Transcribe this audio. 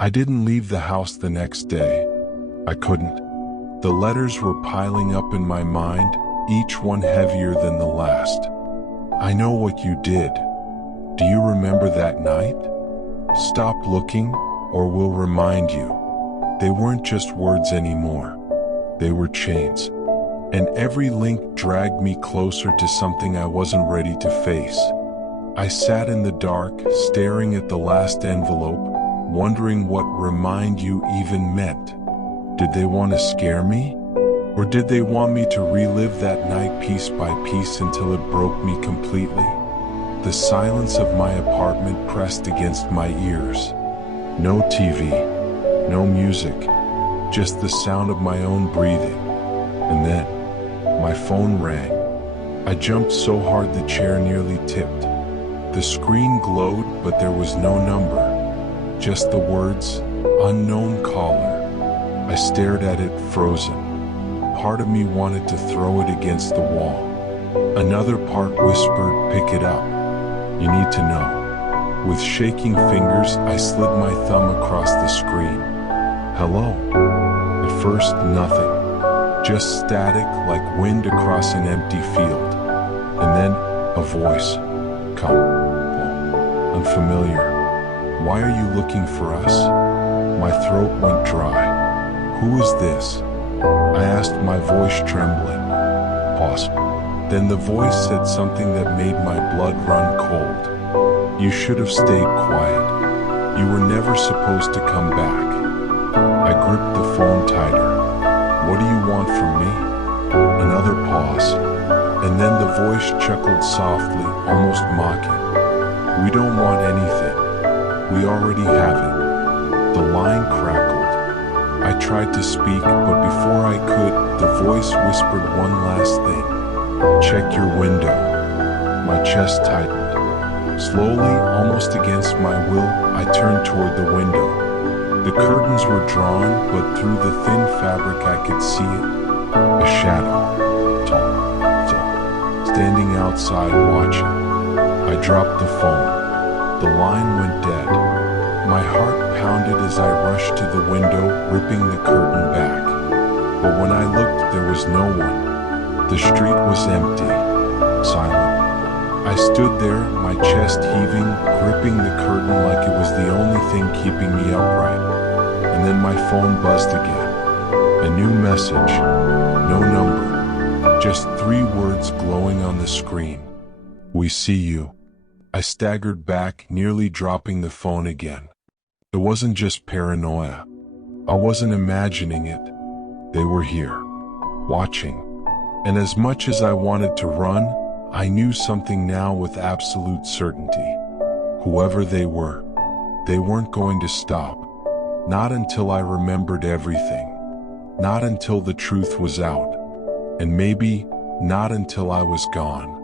I didn't leave the house the next day. I couldn't. The letters were piling up in my mind, each one heavier than the last. I know what you did. Do you remember that night? Stop looking, or we'll remind you. They weren't just words anymore. They were chains. And every link dragged me closer to something I wasn't ready to face. I sat in the dark, staring at the last envelope, wondering what "remind you" even meant. Did they want to scare me? Or did they want me to relive that night piece by piece until it broke me completely? The silence of my apartment pressed against my ears. No TV, no music, just the sound of my own breathing. And then, my phone rang. I jumped so hard the chair nearly tipped. The screen glowed, but there was no number. Just the words, "Unknown caller." I stared at it, frozen. Part of me wanted to throw it against the wall. Another part whispered, "Pick it up. You need to know." With shaking fingers, I slid my thumb across the screen. Hello? At first, nothing. Just static, like wind across an empty field. And then, a voice. "Come." Unfamiliar. "Why are you looking for us?" My throat went dry. "Who is this?" I asked, my voice trembling. Pause. Then the voice said something that made my blood run cold. "You should have stayed quiet. You were never supposed to come back." I gripped the phone tighter. "What do you want from me?" Another pause. And then the voice chuckled softly, almost mocking. "We don't want anything. We already have it." The line crackled. I tried to speak, but before I could, the voice whispered one last thing. "Check your window." My chest tightened. Slowly, almost against my will, I turned toward the window. The curtains were drawn, but through the thin fabric I could see it. A shadow. Tall. Standing outside watching. I dropped the phone. The line went dead. My heart pounded as I rushed to the window, ripping the curtain back. But when I looked, there was no one. The street was empty, silent. I stood there, my chest heaving, gripping the curtain like it was the only thing keeping me upright. And then my phone buzzed again. A new message. No number. Just 3 words glowing on the screen. "We see you." I staggered back, nearly dropping the phone again. It wasn't just paranoia. I wasn't imagining it. They were here, watching. And as much as I wanted to run, I knew something now with absolute certainty. Whoever they weren't going to stop. Not until I remembered everything. Not until the truth was out. And maybe not until I was gone.